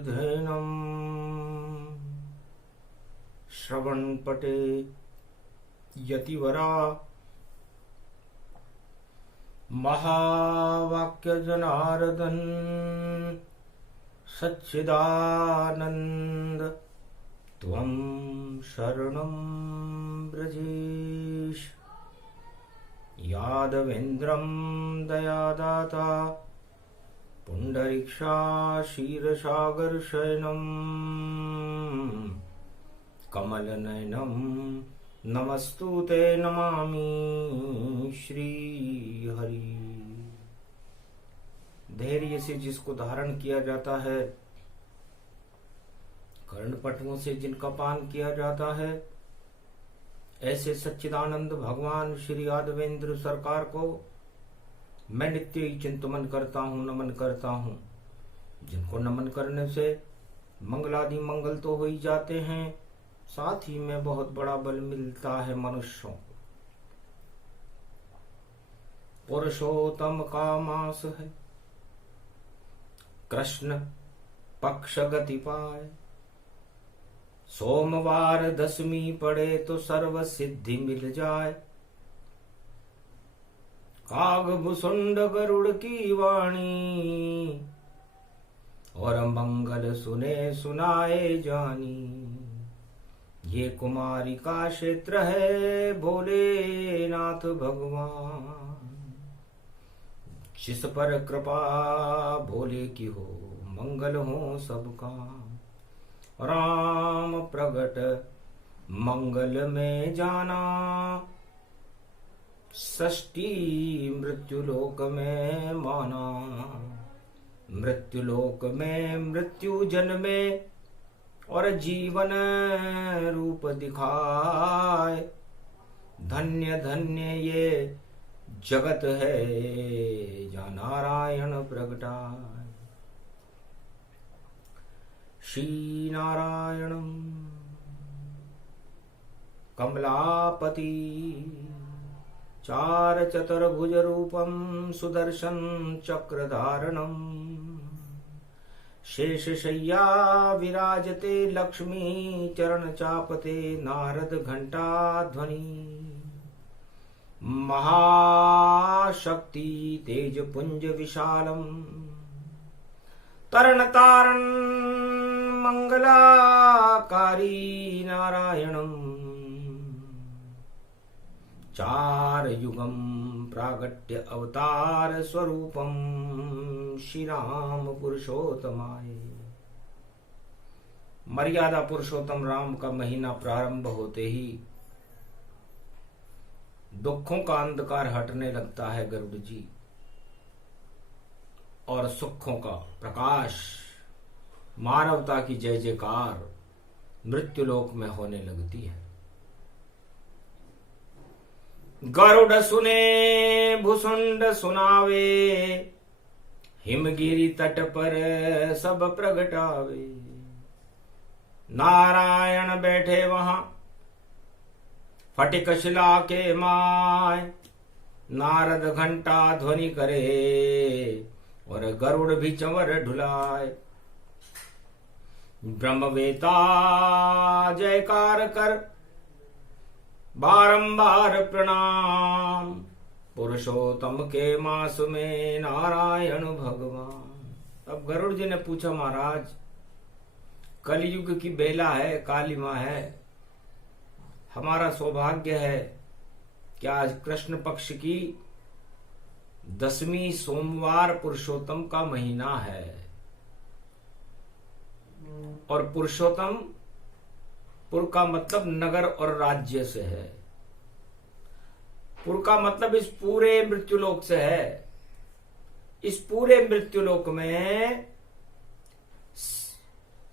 धेनम् श्रवणपटे यतिवरा महावाक्य जनार्दन सच्चिदानंद त्वं शरणं ब्रजेश। यादवेन्द्रं दयादाता पुंडरीक्षा क्षीरसागरशयनं कमलनयनं नमस्तुते नमामि श्रीहरि। धैर्य से जिसको धारण किया जाता है, कर्णपटुओं से जिनका पान किया जाता है, ऐसे सच्चिदानंद भगवान श्री यादवेंद्र सरकार को मैं नित्य ही चिंतन करता हूँ, नमन करता हूँ। जिनको नमन करने से मंगलादि मंगल तो हो ही जाते हैं, साथ ही में बहुत बड़ा बल मिलता है मनुष्यों को। पुरुषोत्तम का मास है, कृष्ण पक्ष गति पाए। सोमवार दसवीं पड़े तो सर्व सिद्धि मिल जाए। काग भुसुंड गरुड़ की वाणी, और मंगल सुने सुनाए जानी। ये कुमारी का क्षेत्र है भोलेनाथ भगवान। जिस पर कृपा भोले की हो, मंगल हो सबका। राम प्रगट मंगल में जाना, षष्ठी मृत्युलोक में माना। मृत्युलोक में मृत्यु जन्मे, और जीवन रूप दिखाए। धन्य धन्य ये जगत है, जहाँ नारायण प्रगटाए। श्री नारायणं कमलापति चार चतुर्भुज रूपं सुदर्शन चक्रधारणं। शेषशय्या विराजते लक्ष्मी चरण चापते नारद घंटा ध्वनि। महाशक्ति तेज पुंज विशालम, तरण तारण मंगलाकारी नारायणं। चार युगम प्रागट्य अवतार स्वरूपम श्री राम पुरुषोत्तमाय। मर्यादा पुरुषोत्तम राम का महीना प्रारंभ होते ही दुखों का अंधकार हटने लगता है गरुड़ जी, और सुखों का प्रकाश, मानवता की जय जयकार मृत्युलोक में होने लगती है। गरुड़ सुने भुसुंड सुनावे, हिमगिरी तट पर सब प्रगटावे। नारायण बैठे वहां फटिक शिला के माय। नारद घंटा ध्वनि करे, और गरुड़ भी चंवर ढुलाए। ब्रह्मवेता जयकार कर बारंबार प्रणाम। पुरुषोत्तम के मास में नारायण भगवान। अब गरुड़ जी ने पूछा, महाराज कलयुग की बेला है, कालिमा है, हमारा सौभाग्य है कि आज कृष्ण पक्ष की दसवीं सोमवार पुरुषोत्तम का महीना है। और पुरुषोत्तम पुर का मतलब नगर और राज्य से है। पुर का मतलब इस पूरे मृत्युलोक से है। इस पूरे मृत्युलोक में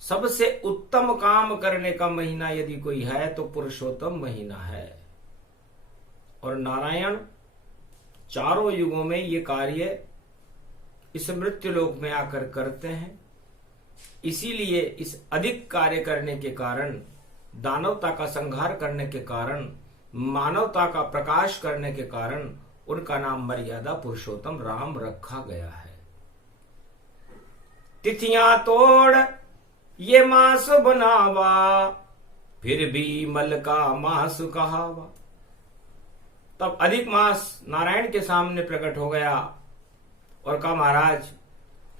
सबसे उत्तम काम करने का महीना यदि कोई है तो पुरुषोत्तम महीना है। और नारायण चारों युगों में ये कार्य इस मृत्युलोक में आकर करते हैं। इसीलिए इस अधिक कार्य करने के कारण, दानवता का संहार करने के कारण, मानवता का प्रकाश करने के कारण उनका नाम मर्यादा पुरुषोत्तम राम रखा गया है। तिथियां तोड़ ये मांस बनावा, फिर भी मल का मांस कहावा। तब अधिक मांस नारायण के सामने प्रकट हो गया और कहा, महाराज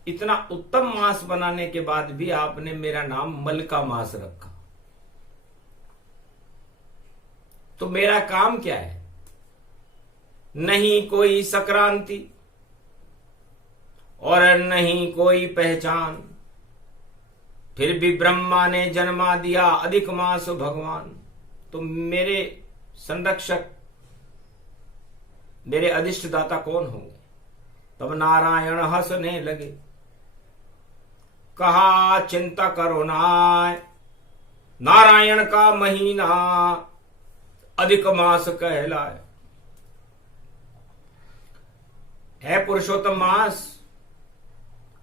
इतना उत्तम मांस बनाने के बाद भी आपने मेरा नाम मल का मांस रखा, तो मेरा काम क्या है? नहीं कोई संक्रांति और नहीं कोई पहचान, फिर भी ब्रह्मा ने जन्मा दिया अधिक मास भगवान। तो मेरे संरक्षक, मेरे अधिष्ठदाता कौन होंगे? तब नारायण हंसने लगे, कहा चिंता करो नाय, नारायण का महीना अधिक मास कहलाए। है पुरुषोत्तम मास,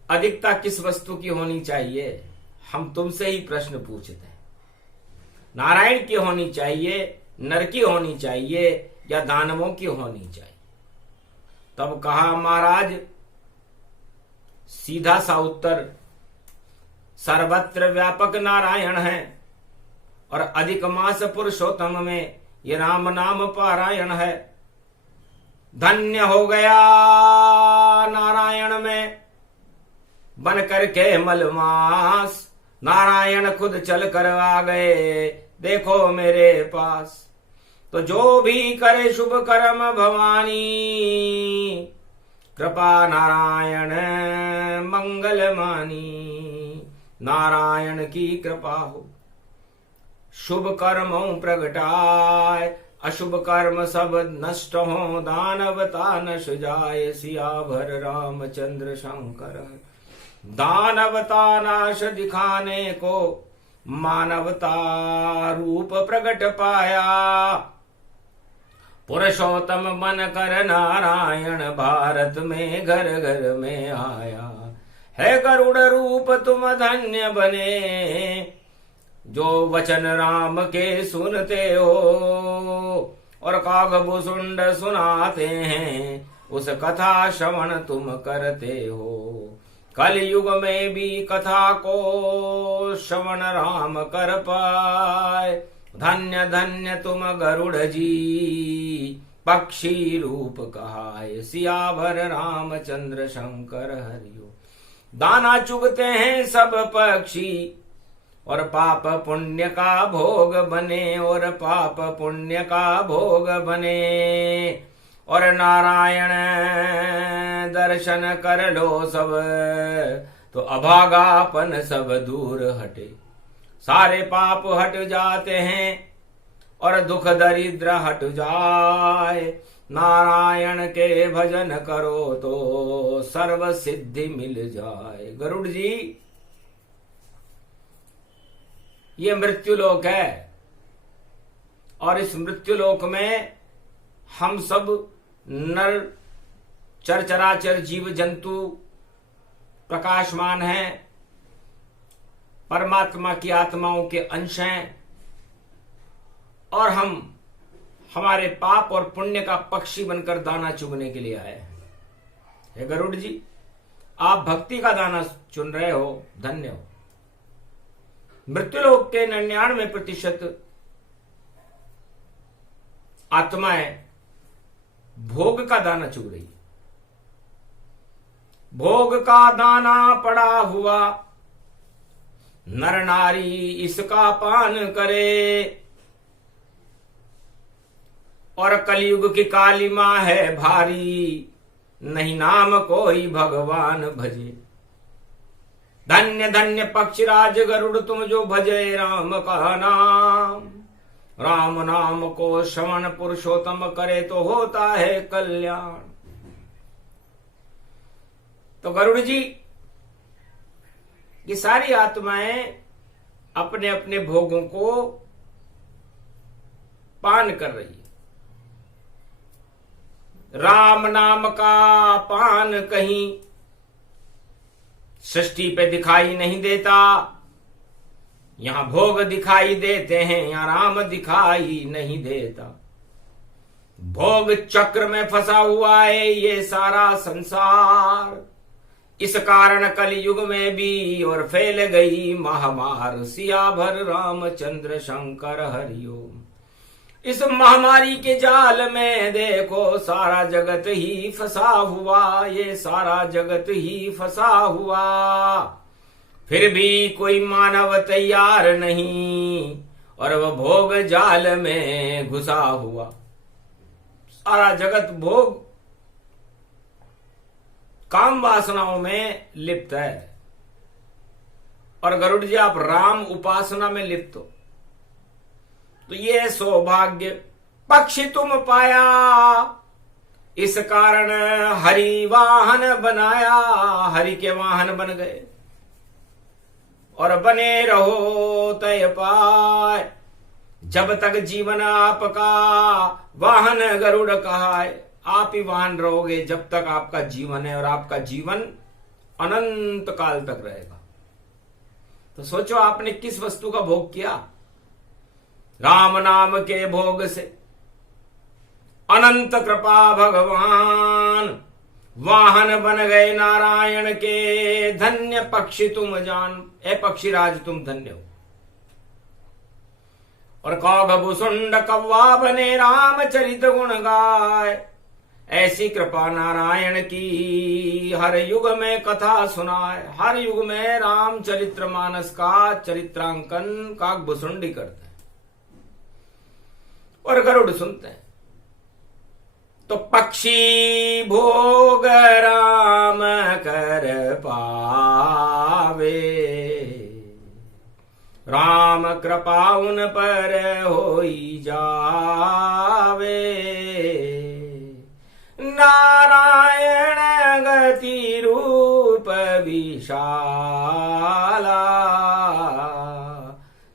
अधिकता किस वस्तु की होनी चाहिए? हम तुमसे ही प्रश्न पूछते हैं। नारायण की होनी चाहिए, नर की होनी चाहिए, या दानवों की होनी चाहिए? तब कहा, महाराज सीधा सा उत्तर, सर्वत्र व्यापक नारायण है और अधिक मास पुरुषोत्तम में ये राम नाम पारायण है। धन्य हो गया नारायण में बन करके मलमास, नारायण खुद चल कर आ गए देखो मेरे पास। तो जो भी करे शुभ कर्म भवानी, कृपा नारायण मंगल मानी। नारायण की कृपा हो, शुभ कर्मों प्रगटाय, अशुभ कर्म सब नष्ट हो, दानवता नश जाय, सियावर रामचंद्र शंकर। दानवता नाश दिखाने को मानवता रूप प्रकट पाया, पुरुषोत्तम बन कर नारायण भारत में घर घर में आया। है गरुड़ रूप तुम धन्य बने, जो वचन राम के सुनते हो और कागभूषुंड सुनाते हैं, उस कथा श्रवण तुम करते हो। कल युग में भी कथा को श्रवण राम कर पाए, धन्य धन्य तुम गरुड़ जी पक्षी रूप कहाय, सियावर रामचंद्र शंकर हरियो। दाना चुगते हैं सब पक्षी और पाप पुण्य का भोग बने, और पाप पुण्य का भोग बने। और नारायण दर्शन कर लो सब, तो अभागापन सब दूर हटे, सारे पाप हट जाते हैं और दुख दरिद्र हट जाए। नारायण के भजन करो तो सर्व सिद्धि मिल जाए। गरुड़ जी, ये मृत्युलोक है और इस मृत्युलोक में हम सब नर चरचराचर जीव जंतु प्रकाशमान हैं, परमात्मा की आत्माओं के अंश हैं, और हम हमारे पाप और पुण्य का पक्षी बनकर दाना चुगने के लिए आए हैं। हे गरुड़ जी, आप भक्ति का दाना चुन रहे हो, धन्य हो। मृत्युलोक के 99% आत्माएं भोग का दाना चुग रही है। भोग का दाना पड़ा हुआ नर नारी इसका पान करे, और कलयुग की काली मां है भारी, नहीं नाम कोई भगवान भजे। धन्य धन्य पक्षीराज गरुड़ तुम जो भजे राम का नाम, राम नाम को श्रवण पुरुषोत्तम करे तो होता है कल्याण। तो गरुड़ जी, ये सारी आत्माएं अपने अपने भोगों को पान कर रही है। राम नाम का पान कहीं सृष्टि पे दिखाई नहीं देता, यहां भोग दिखाई देते हैं, यहां राम दिखाई नहीं देता। भोग चक्र में फंसा हुआ है ये सारा संसार, इस कारण कलयुग में भी और फैल गई महामार, सियाभर रामचंद्र शंकर हरिओम। इस महामारी के जाल में देखो सारा जगत ही फंसा हुआ, ये सारा जगत ही फंसा हुआ। फिर भी कोई मानव तैयार नहीं और वह भोग जाल में घुसा हुआ। सारा जगत भोग काम वासनाओं में लिप्त है और गरुड़ जी आप राम उपासना में लिप्त हो। तो ये सौभाग्य पक्षी तुम पाया, इस कारण हरि वाहन बनाया, हरि के वाहन बन गए और बने रहो तय पाए। जब तक जीवन आपका वाहन गरुड़ कहाए, आप ही वाहन रहोगे जब तक आपका जीवन है और आपका जीवन अनंत काल तक रहेगा। तो सोचो आपने किस वस्तु का भोग किया? राम नाम के भोग से अनंत कृपा भगवान वाहन बन गए नारायण के। धन्य पक्षी तुम जान, ए पक्षीराज तुम धन्य हो। और कौगभुसुंड कौवा बने रामचरित गुण गाय, ऐसी कृपा नारायण की हर युग में कथा सुनाए। हर युग में रामचरित्र मानस का चरित्रांकन काकभुसुंड ही करते हैं और गरुड़ सुनते हैं। तो पक्षी भोग राम कर पावे, राम कृपा उन पर होई जावे। नारायण गति रूप विशाला,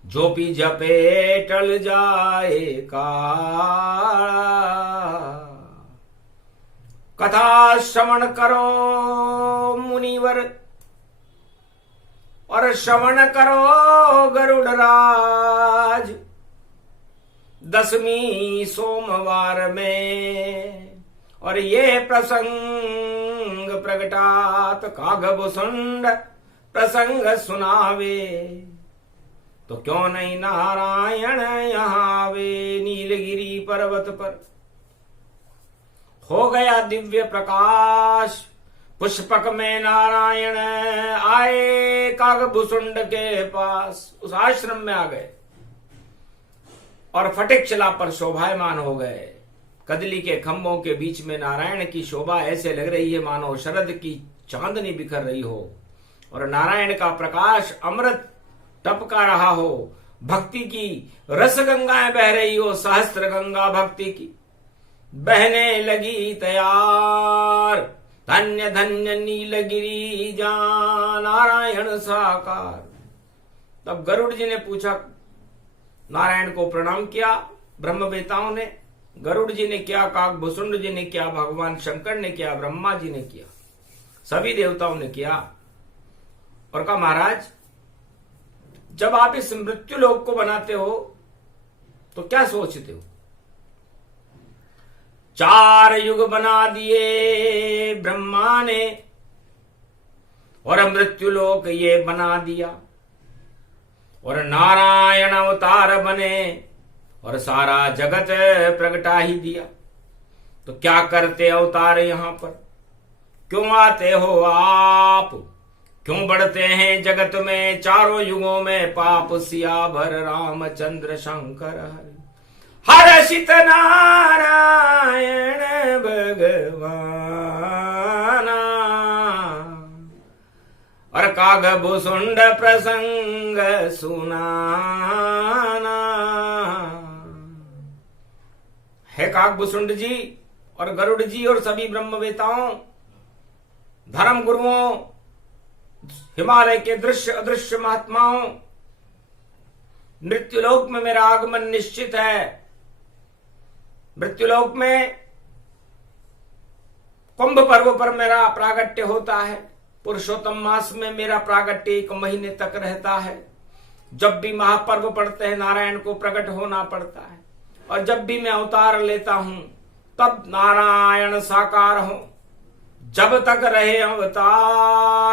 जो भी जपे टल जाए काला। कथा श्रवण करो मुनिवर और श्रवण करो गरुड़ राज। 10वीं सोमवार में और ये प्रसंग प्रगटात, काकभुसुंड प्रसंग सुनावे। तो क्यों नहीं नारायण यहाँ वे। नीलगिरी पर्वत पर हो गया दिव्य प्रकाश, पुष्पक में नारायण आए काकभुसुंड के पास। उस आश्रम में आ गए और फटिक शिला पर शोभायमान हो गए। कदली के खंभों के बीच में नारायण की शोभा ऐसे लग रही है मानो शरद की चांदनी बिखर रही हो और नारायण का प्रकाश अमृत टपका रहा हो। भक्ति की रस गंगाएं बह रही हो, सहस्त्र गंगा भक्ति की बहने लगी तैयार। धन्य धन्य नीलगिरी जान नारायण साकार। तब गरुड़ जी ने पूछा, नारायण को प्रणाम किया ब्रह्मवेताओं ने। गरुड़ जी ने किया, काकभुसुंड जी ने किया, भगवान शंकर ने किया, ब्रह्मा जी ने किया, सभी देवताओं ने किया और कहा महाराज जब आप इस मृत्यु लोक को बनाते हो तो क्या सोचते हो? 4 युग बना दिए ब्रह्मा ने और मृत्यु लोक ये बना दिया और नारायण अवतार बने और सारा जगत प्रगटा ही दिया। तो क्या करते अवतार यहां पर? क्यों आते हो आप? क्यों बढ़ते हैं जगत में चारों युगों में पाप? सियाभर रामचंद्र शंकर हरि हर्षित नारायण भगवान और काकभुसुंड प्रसंग सुनाना। है काकभुसुंड जी और गरुड़ जी और सभी ब्रह्मवेताओं, धर्म गुरुओं, हिमालय के दृश्य अदृश्य महात्माओं, मृत्युलोक में मेरा आगमन निश्चित है। मृत्युलोक में कुंभ पर्व पर मेरा प्रागट्य होता है। पुरुषोत्तम मास में मेरा प्रागट्य 1 महीने तक रहता है। जब भी महापर्व पड़ते हैं नारायण को प्रकट होना पड़ता है और जब भी मैं अवतार लेता हूं तब नारायण साकार हो। जब तक रहे अवतार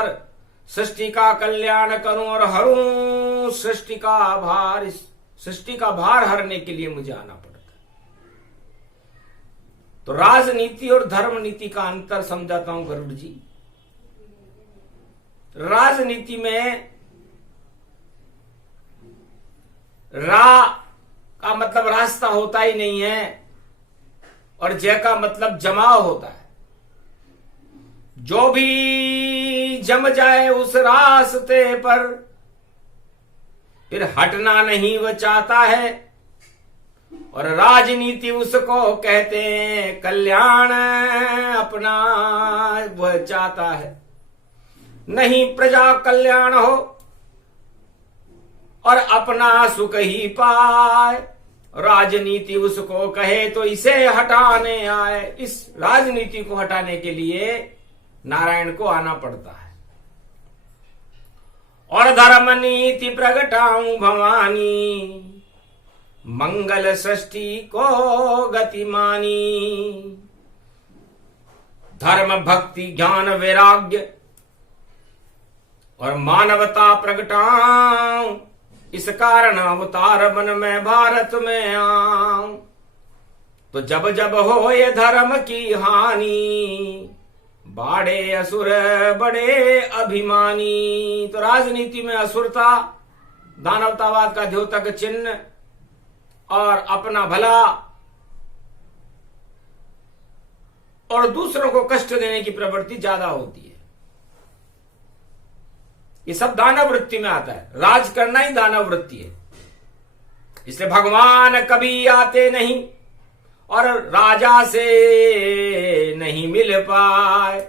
सृष्टि का कल्याण करूं और हरूं सृष्टि का भार। इस सृष्टि का भार हरने के लिए मुझे आना पड़ता है। तो राजनीति और धर्म नीति का अंतर समझाता हूं गरुड़ जी। राजनीति में रा का मतलब रास्ता होता ही नहीं है और जय का मतलब जमाव होता है। जो भी जम जाए उस रास्ते पर फिर हटना नहीं वह चाहता है। और राजनीति उसको कहते हैं कल्याण अपना वह चाहता है। नहीं प्रजा कल्याण हो और अपना सुख ही पाए। राजनीति उसको कहे तो इसे हटाने आए। इस राजनीति को हटाने के लिए नारायण को आना पड़ता है। और धर्म नीति प्रगटाऊं भवानी, मंगल सृष्टि को गतिमानी। धर्म भक्ति ज्ञान वैराग्य और मानवता प्रगटाऊं, इस कारण अवतार बन मैं भारत में आऊं। तो जब जब हो ये धर्म की हानि, बाड़े असुर बड़े अभिमानी। तो राजनीति में असुरता, दानवतावाद का द्योतक चिन्ह और अपना भला और दूसरों को कष्ट देने की प्रवृत्ति ज्यादा होती है। ये सब दानव वृत्ति में आता है। राज करना ही दानव वृत्ति है। इसलिए भगवान कभी आते नहीं और राजा से नहीं मिल पाए।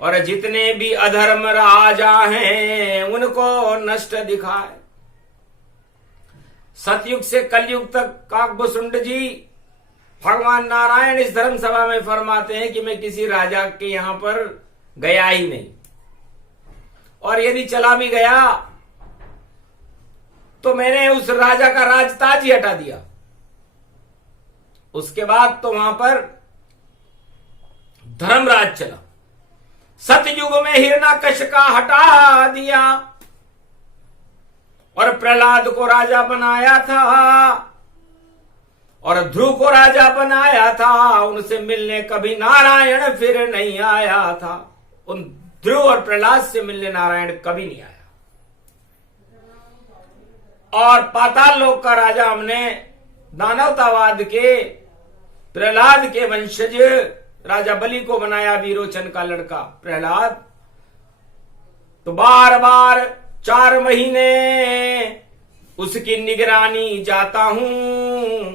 और जितने भी अधर्म राजा हैं उनको नष्ट दिखाए। सतयुग से कलयुग तक काकभूषुंड जी भगवान नारायण इस धर्म सभा में फरमाते हैं कि मैं किसी राजा के यहां पर गया ही नहीं, और यदि चला भी गया तो मैंने उस राजा का राजताज ही हटा दिया। उसके बाद तो वहां पर धर्मराज चला। सतयुग में हिरण्याकश का हटा दिया और प्रहलाद को राजा बनाया था और ध्रुव को राजा बनाया था। उनसे मिलने कभी नारायण फिर नहीं आया था। उन ध्रुव और प्रहलाद से मिलने नारायण कभी नहीं आया। और पाताल लोक का राजा हमने दानवतावाद के प्रहलाद के वंशज राजा बलि को बनाया, विरोचन का लड़का प्रहलाद। तो बार बार 4 महीने उसकी निगरानी जाता हूं,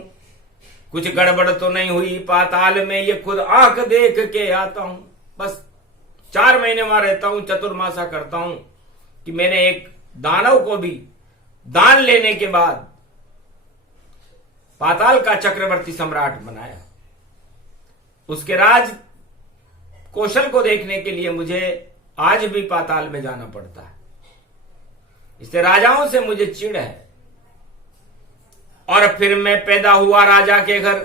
कुछ गड़बड़ तो नहीं हुई पाताल में, ये खुद आंख देख के आता हूं। बस 4 महीने वहां रहता हूं, चतुर्मासा करता हूं कि मैंने एक दानव को भी दान लेने के बाद पाताल का चक्रवर्ती सम्राट बनाया। उसके राज कौशल को देखने के लिए मुझे आज भी पाताल में जाना पड़ता है। इससे राजाओं से मुझे चिढ़ है। और फिर मैं पैदा हुआ राजा के घर,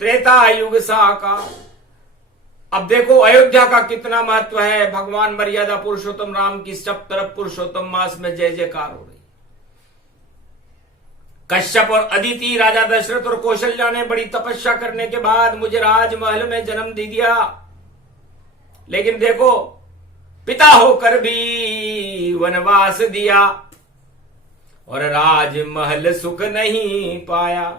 त्रेता युग सा का। अब देखो अयोध्या का कितना महत्व है। भगवान मर्यादा पुरुषोत्तम राम की सब तरफ पुरुषोत्तम मास में जय जयकार हो रही। कश्यप और अदिति, राजा दशरथ और कौशल्या ने बड़ी तपस्या करने के बाद मुझे राजमहल में जन्म दे दिया। लेकिन देखो पिता होकर भी वनवास दिया और राजमहल सुख नहीं पाया।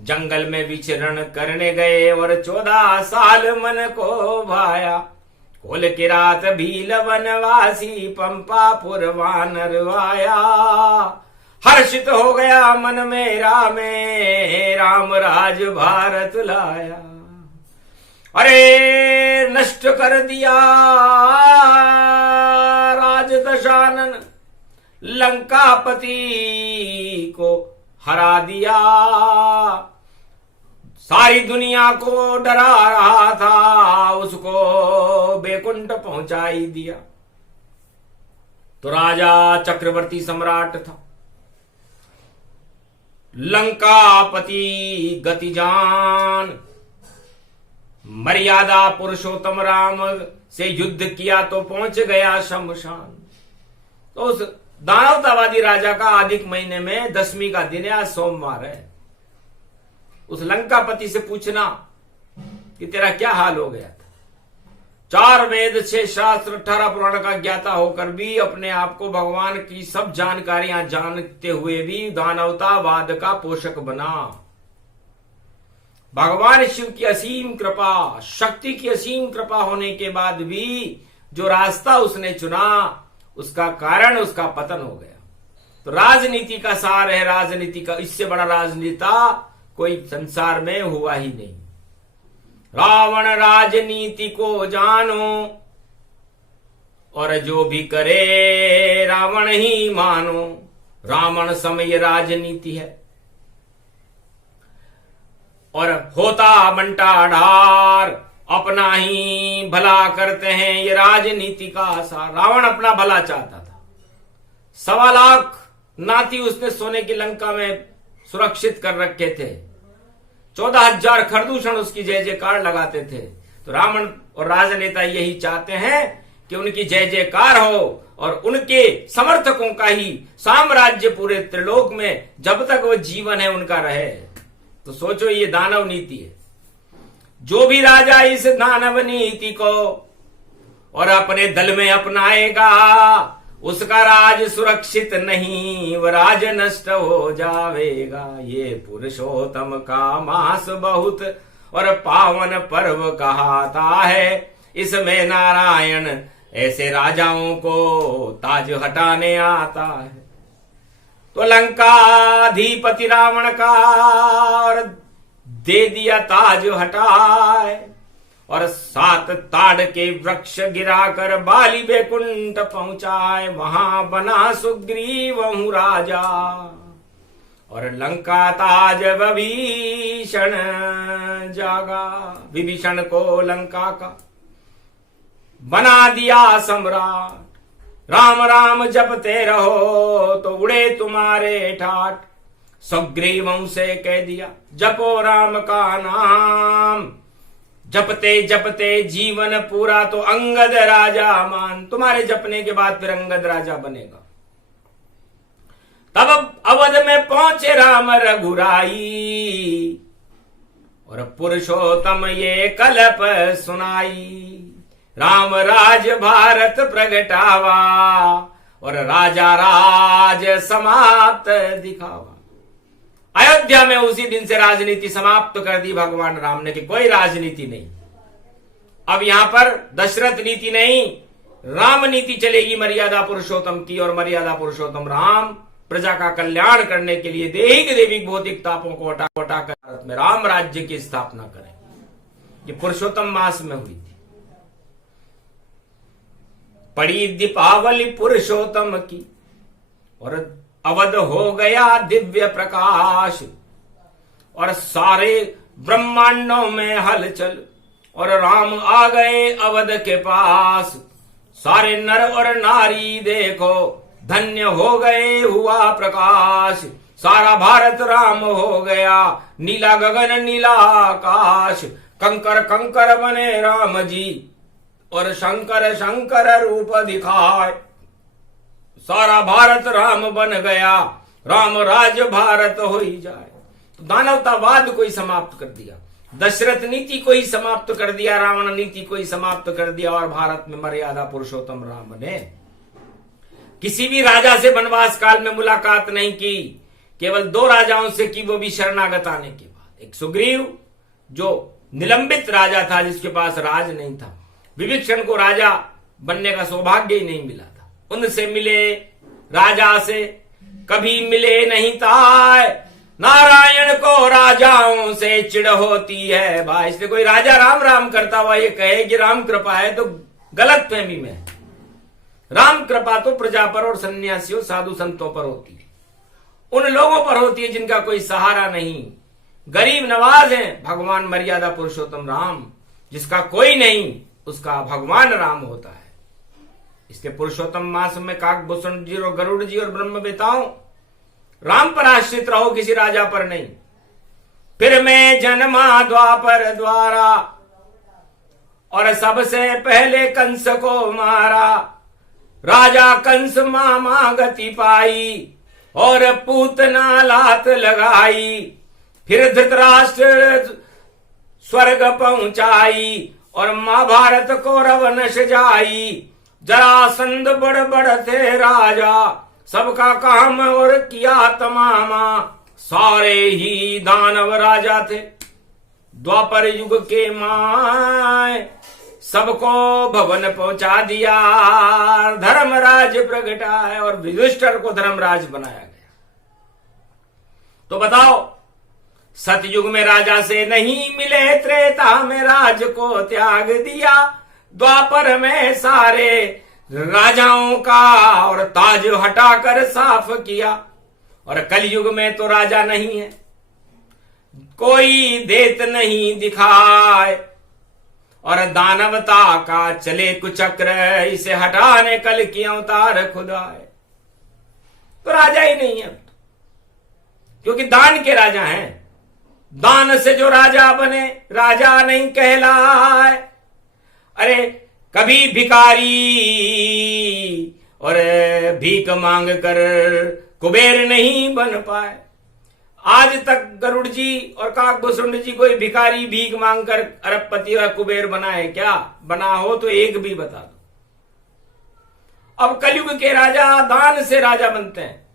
जंगल में विचरण करने गए और 14 साल मन को भाया। कोल की रात भील वनवासी, पंपापुर वानर आया। हर्षित हो गया मन मेरा में, राम राज भारत लाया। अरे नष्ट कर दिया राज दशानन, लंकापति को हरा दिया। सारी दुनिया को डरा रहा था, उसको बेकुंठ पहुंचा ही दिया। तो राजा चक्रवर्ती सम्राट था, लंकापति गतिजान, मर्यादा पुरुषोत्तम राम से युद्ध किया तो पहुंच गया शमशान। तो उस दानवतावादी राजा का अधिक महीने में 10वीं का दिन है, आज सोमवार है। उस लंकापति से पूछना कि तेरा क्या हाल हो गया था। 4 वेद 6 शास्त्र 18 पुराण का ज्ञाता होकर भी अपने आप को भगवान की सब जानकारियां जानते हुए भी दानवतावाद का पोषक बना। भगवान शिव की असीम कृपा, शक्ति की असीम कृपा होने के बाद भी जो रास्ता उसने चुना, उसका कारण उसका पतन हो गया। तो राजनीति का सार है, राजनीति का इससे बड़ा राजनेता कोई संसार में हुआ ही नहीं। रावण राजनीति को जानो और जो भी करे रावण ही मानो। रावण समय राजनीति है और होता बंटा ढार, अपना ही भला करते हैं ये राजनीति का आसार। रावण अपना भला चाहता था। 1.25 लाख नाती उसने सोने की लंका में सुरक्षित कर रखे थे। 14,000 खरदूषण उसकी जय जयकार लगाते थे। तो रावण और राजनेता यही चाहते हैं कि उनकी जय जयकार हो और उनके समर्थकों का ही साम्राज्य पूरे त्रिलोक में जब तक वो जीवन है उनका रहे। तो सोचो ये दानव नीति है। जो भी राजा इस दानव नीति को और अपने दल में अपनाएगा उसका राज सुरक्षित नहीं, वह राज नष्ट हो जाएगा। ये पुरुषोत्तम का मास बहुत और पावन पर्व कहता है, इसमें नारायण ऐसे राजाओं को ताज हटाने आता है। तो लंकाधिपति रावण का और दे दिया ताज हटाए और 7 ताड़ के वृक्ष गिराकर बाली बैकुंठ पहुंचाए। वहां बना सुग्रीव राजा और लंका ताज विभीषण जागा। विभीषण को लंका का बना दिया सम्राट। राम राम जपते रहो तो उड़े तुम्हारे ठाट। सुग्रीवों से कह दिया जपो राम का नाम, जपते जपते जीवन पूरा तो अंगद राजा मान। तुम्हारे जपने के बाद फिर अंगद राजा बनेगा। तब अवध में पहुंचे राम रघुराई और पुरुषोत्तम ये कलप सुनाई। राम राज भारत प्रगटावा और राजा राज समाप्त दिखावा। अयोध्या में उसी दिन से राजनीति समाप्त कर दी भगवान राम ने कि कोई राजनीति नहीं। अब यहां पर दशरथ नीति नहीं, राम नीति चलेगी मर्यादा पुरुषोत्तम की। और मर्यादा पुरुषोत्तम राम प्रजा का कल्याण करने के लिए दैहिक दैविक भौतिक तापों को हटाकर भारत में राम राज्य की स्थापना करें। ये पुरुषोत्तम मास में हुई थी। पड़ी दीपावली पुरुषोत्तम की और अवध हो गया दिव्य प्रकाश और सारे ब्रह्मांडों में हलचल और राम आ गए अवध के पास। सारे नर और नारी देखो धन्य हो गए हुआ प्रकाश। सारा भारत राम हो गया, नीला गगन नीला आकाश। कंकर कंकर बने राम जी और शंकर शंकर रूप दिखाए। सारा भारत राम बन गया, राम राज भारत हो ही जाए। तो दानवतावाद को ही समाप्त कर दिया, दशरथ नीति को ही समाप्त कर दिया, रावण नीति को ही समाप्त कर दिया। और भारत में मर्यादा पुरुषोत्तम राम ने किसी भी राजा से वनवास काल में मुलाकात नहीं की, केवल 2 राजाओं से की, वो भी शरणागत आने के बाद। एक सुग्रीव जो निलंबित राजा था जिसके पास राज नहीं था। विभीषण को राजा बनने का सौभाग्य ही नहीं मिला था, उनसे मिले, राजा से कभी मिले नहीं ताय। नारायण को राजाओं से चिढ़ होती है भाई। इसलिए कोई राजा राम राम करता हुआ ये कहे कि राम कृपा है तो गलत फहमी में है। राम कृपा तो प्रजा पर और सन्यासियों साधु संतों पर होती है, उन लोगों पर होती है जिनका कोई सहारा नहीं, गरीब नवाज हैं। भगवान मर्यादा पुरुषोत्तम राम, जिसका कोई नहीं उसका भगवान राम होता है। इसलिए पुरुषोत्तम मास में काकभूषण जी और गरुड़ जी और ब्रह्म बेताओं राम पर आश्रित रहो, किसी राजा पर नहीं। फिर मैं जन्मा द्वापर द्वारा और सबसे पहले कंस को मारा। राजा कंस मामा गति पाई और पूतना लात लगाई। फिर धृतराष्ट्र स्वर्ग पहुंचाई और महाभारत कौरव नश जाई। जरासंध बड़ थे राजा, सबका काम और किया तमामा। सारे ही दानव राजा थे। द्वापर युग के माय सबको भवन पहुंचा दिया। धर्मराज प्रगटाए और युधिष्ठिर को धर्मराज बनाया गया। तो बताओ, सतयुग में राजा से नहीं मिले, त्रेता में राज को त्याग दिया। द्वापर में सारे राजाओं का और ताज हटाकर साफ किया। और कलयुग में तो राजा नहीं है, कोई देत नहीं दिखाए। और दानवता का चले कुचक्र, इसे हटाने कल की अवतार खुद आए। तो राजा ही नहीं है, क्योंकि दान के राजा हैं। दान से जो राजा बने राजा नहीं कहलाए। अरे कभी भिखारी और भीख मांग कर कुबेर नहीं बन पाए। आज तक गरुड़ जी और काकभूषुंड जी कोई भिखारी भीख मांगकर अरबपति और कुबेर बना है क्या? बना हो तो एक भी बता दो। अब कलयुग के राजा दान से राजा बनते हैं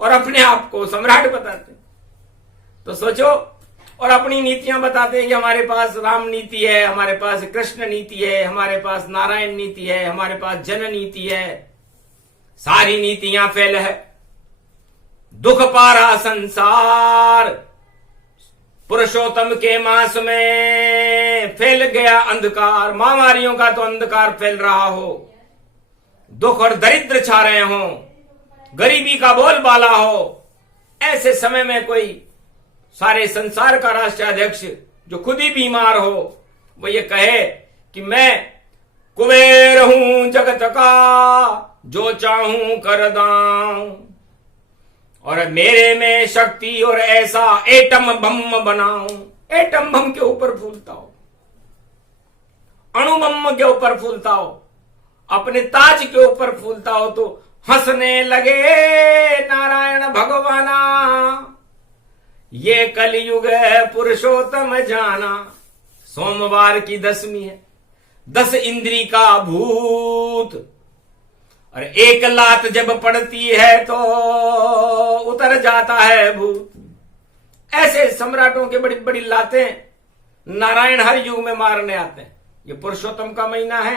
और अपने आप को सम्राट बताते हैं। तो सोचो, और अपनी नीतियां बताते हैं कि हमारे पास राम नीति है, हमारे पास कृष्ण नीति है, हमारे पास नारायण नीति है, हमारे पास जन नीति है। सारी नीतियां फेल है। दुख पारा संसार, पुरुषोत्तम के मास में फैल गया अंधकार। महामारियों का तो अंधकार फैल रहा हो, दुख और दरिद्र छा रहे हो, गरीबी का बोलबाला हो। ऐसे समय में कोई सारे संसार का राष्ट्राध्यक्ष जो खुद ही बीमार हो, वो ये कहे कि मैं कुबेर हूं जगत का, जो चाहूं कर दाऊं, और मेरे में शक्ति और ऐसा एटम बम बनाऊं। एटम बम के ऊपर फूलता हो, अणु बम के ऊपर फूलता हो, अपने ताज के ऊपर फूलता हो तो हंसने लगे नारायण भगवाना। ये कलयुग है पुरुषोत्तम जाना। सोमवार की 10वीं है, 10 इंद्री का भूत, और एक लात जब पड़ती है तो उतर जाता है भूत। ऐसे सम्राटों के बड़ी बड़ी लातें नारायण हर युग में मारने आते हैं। ये पुरुषोत्तम का महीना है।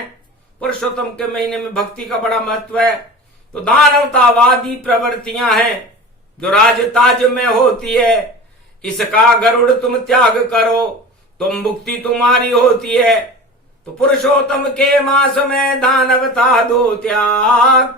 पुरुषोत्तम के महीने में भक्ति का बड़ा महत्व है। तो दानवतावादी प्रवृत्तियां हैं जो राज ताज में होती है। इसका गरुड़ तुम त्याग करो तो मुक्ति तुम्हारी होती है। तो पुरुषोत्तम के मास में दानवता दो त्याग।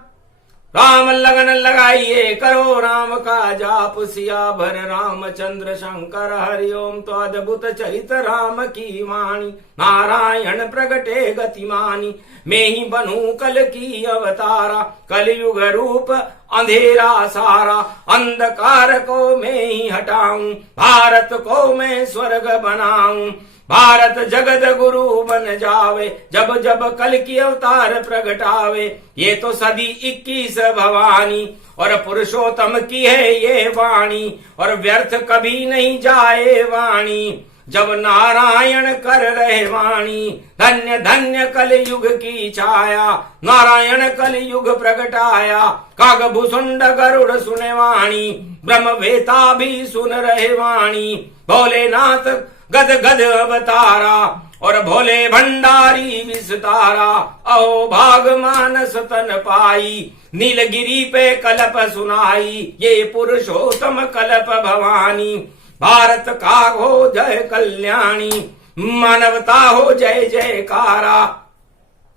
राम लगन लगाइए करो राम का जाप, सिया भर रामचंद्र शंकर हरिओम। तो अद्भुत चरित राम की वाणी, नारायण प्रगटे गतिमानी। मैं ही बनूं कल की अवतारा, कलयुग रूप अंधेरा सारा। अंधकार को मैं ही हटाऊं, भारत को मैं स्वर्ग बनाऊं। भारत जगत गुरु बन जावे, जब जब कल की अवतार प्रगटावे। ये तो सदी 21 भवानी और पुरुषोत्तम की है ये वाणी। और व्यर्थ कभी नहीं जाए वाणी, जब नारायण कर रहे वाणी। धन्य धन्य कल युग की छाया, नारायण कल युग प्रगटाया। काकभूषुंड गरुड़ सुने वाणी, ब्रह्मवेता भी सुन रहे वाणी। भोलेनाथ गद गद अवतारा और भोले भंडारी विस्तारा। अहो भाग मानस तन पाई, नीलगिरी पे कलप सुनाई। ये पुरुषोत्तम कलप भवानी। भारत का हो जय कल्याणी, मानवता हो जय जयकारा।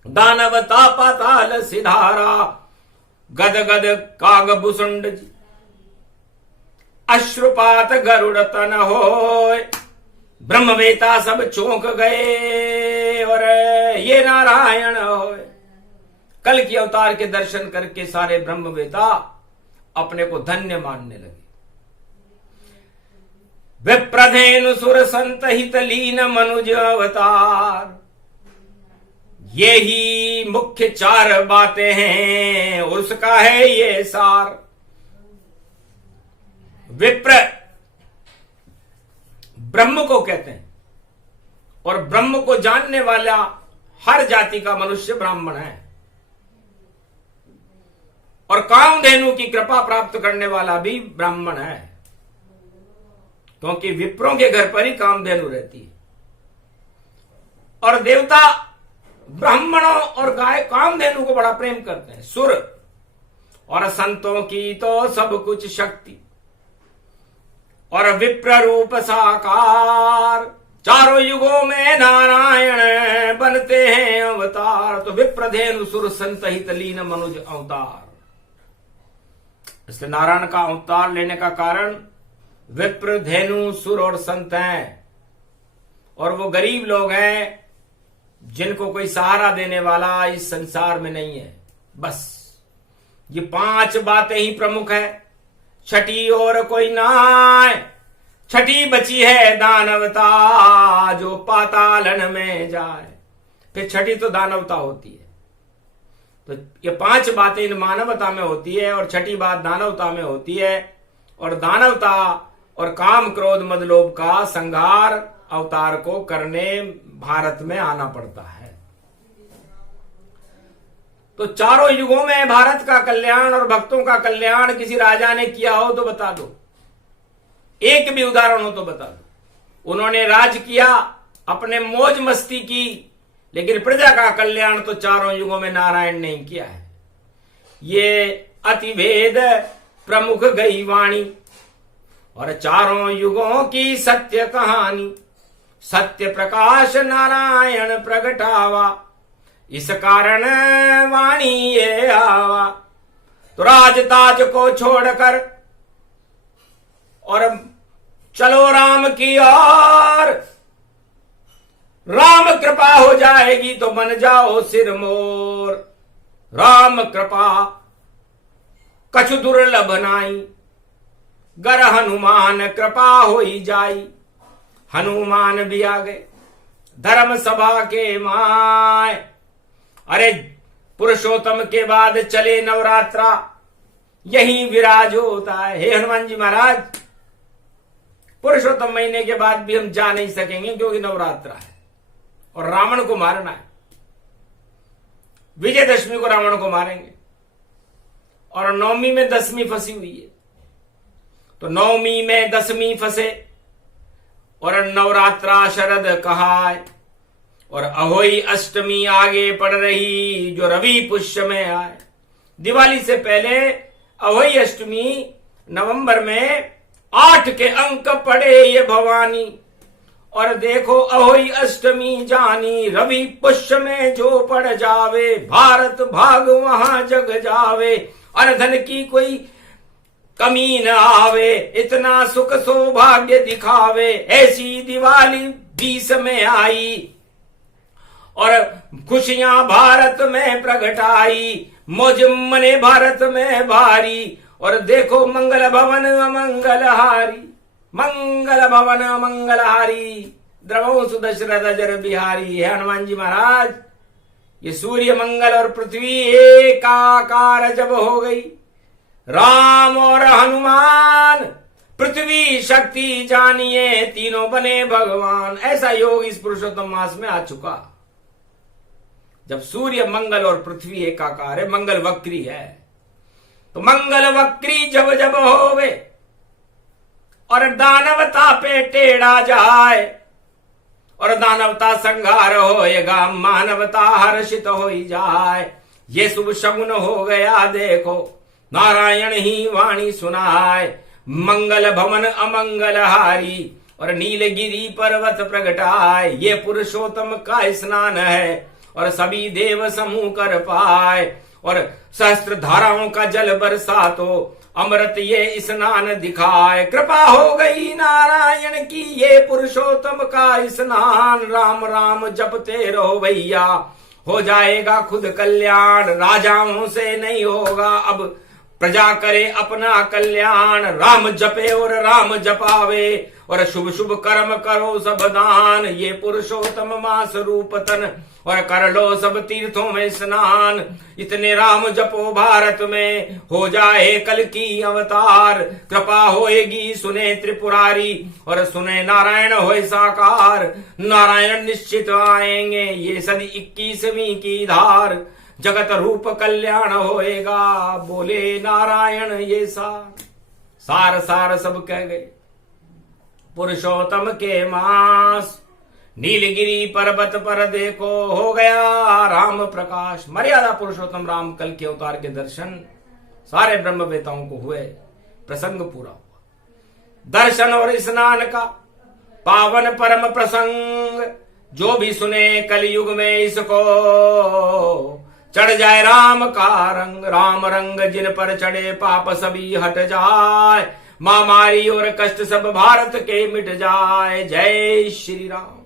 दानवता पाताल सिधारा, गद गद काकभूषुंड जी। अश्रुपात गरुड़ तन होय, ब्रह्मवेता सब चौंक गए और ये नारायण होय। कल की अवतार के दर्शन करके सारे ब्रह्मवेता अपने को धन्य मानने लगे। विप्रधेनु सुर संत हित लीन मनुज अवतार, ये ही मुख्य चार बातें हैं, उसका है ये सार। विप्र ब्रह्म को कहते हैं, और ब्रह्म को जानने वाला हर जाति का मनुष्य ब्राह्मण है। और कामधेनु की कृपा प्राप्त करने वाला भी ब्राह्मण है, क्योंकि विप्रों के घर पर ही कामधेनु रहती है। और देवता ब्राह्मणों और गाय कामधेनु को बड़ा प्रेम करते हैं। सुर और संतों की तो सब कुछ शक्ति, और विप्र रूप साकार, चारों युगों में नारायण बनते हैं अवतार। तो विप्रधेनु सुर संत हित लीन मनुज अवतार। इसलिए नारायण का अवतार लेने का कारण विप्र, धेनु, सुर और संत हैं। और वो गरीब लोग हैं जिनको कोई सहारा देने वाला इस संसार में नहीं है। बस ये 5 बातें ही प्रमुख है, छठी और कोई नाय। छठी बची है दानवता, जो पातालन में जाए। फिर छठी तो दानवता होती है। तो ये 5 बातें इन मानवता में होती है, और छठी बात दानवता में होती है। और दानवता और काम क्रोध मद लोभ का संहार अवतार को करने भारत में आना पड़ता है। तो चारों युगों में भारत का कल्याण और भक्तों का कल्याण किसी राजा ने किया हो तो बता दो, एक भी उदाहरण हो तो बता दो। उन्होंने राज किया, अपने मौज मस्ती की, लेकिन प्रजा का कल्याण तो चारों युगों में नारायण ने किया है। ये अतिभेद प्रमुख गई वाणी, और चारों युगों की सत्य कहानी। सत्य प्रकाश नारायण प्रगटावा, इस कारण वाणी ये आवा। तो राजताज को छोड़कर और चलो राम की ओर, राम कृपा हो जाएगी तो बन जाओ सिर मोर। राम कृपा कछु दुर्लभ नाई, गर हनुमान कृपा होई जाई। हनुमान भी आ गए धर्म सभा के माय। अरे पुरुषोत्तम के बाद चले नवरात्रा, यही विराज होता है। हे हनुमान जी महाराज, पुरुषोत्तम महीने के बाद भी हम जा नहीं सकेंगे, क्योंकि नवरात्रा है और रावण को मारना है। विजयदशमी को रावण को मारेंगे, और नवमी में 10वीं फंसी हुई है। तो नवमी में 10वीं फंसे, और नवरात्रा शरद कहाय, और अहोई अष्टमी आगे पड़ रही, जो रवि पुष्य में आए। दिवाली से पहले अहोई अष्टमी नवंबर में 8 के अंक पड़े ये भवानी। और देखो अहोई अष्टमी जानी, रवि पुष्य में जो पड़ जावे। भारत भाग वहां जग जावे, अनधन की कोई कमी न आवे। इतना सुख सौभाग्य दिखावे, ऐसी दिवाली 20 में आई। और खुशियां भारत में प्रगटाई, मौज मने भारत में भारी। और देखो मंगल भवन अमंगलहारी, मंगल भवन अमंगलहारी, द्रवो सुदशरथ अजर बिहारी। है हनुमान जी महाराज, ये सूर्य मंगल और पृथ्वी एकाकार जब हो गई, राम और हनुमान पृथ्वी शक्ति जानिए, तीनों बने भगवान। ऐसा योग इस पुरुषोत्तम मास में आ चुका, जब सूर्य मंगल और पृथ्वी एकाकार है। मंगल वक्री है, तो मंगल वक्री जब जब होवे, और दानवता पे टेढ़ा जाए, और दानवता संहार होएगा, मानवता हर्षित हो जाए। ये शुभ शगुन हो गया, देखो नारायण ही वाणी सुनाए। मंगल भवन अमंगलहारी, और नीलगिरी पर्वत प्रगटाए। ये पुरुषोत्तम का स्नान है, और सभी देव समूह कर पाए। और सहस्त्र धाराओं का जल बरसा, तो अमृत ये स्नान दिखाए। कृपा हो गई नारायण की, ये पुरुषोत्तम का स्नान। राम राम जपते रहो भैया, हो जाएगा खुद कल्याण। राजाओं से नहीं होगा अब, प्रजा करे अपना कल्याण। राम जपे और राम जपावे, और शुभ शुभ कर्म करो सब दान, ये पुरुषोत्तम मास रूप तन, और कर लो सब तीर्थों में स्नान। इतने राम जपो भारत में, हो जाए कल की अवतार। कृपा होएगी सुने त्रिपुरारी, और सुने नारायण होए साकार। नारायण निश्चित आएंगे ये सदी 21वीं की धार। जगत रूप कल्याण होएगा, बोले नारायण ये सार सार सब कह गए। पुरुषोत्तम के मास, नीलगिरी पर्वत पर देखो हो गया राम प्रकाश। मर्यादा पुरुषोत्तम राम कल के अवतार के दर्शन सारे ब्रह्मवेताओं को हुए, प्रसंग पूरा हुआ। दर्शन और स्नान का पावन परम प्रसंग, जो भी सुने कलयुग में इसको, चढ़ जाए राम का रंग। राम रंग जिन पर चढ़े पाप सभी हट जाए, महामारी और कष्ट सब भारत के मिट जाए। जय श्री राम।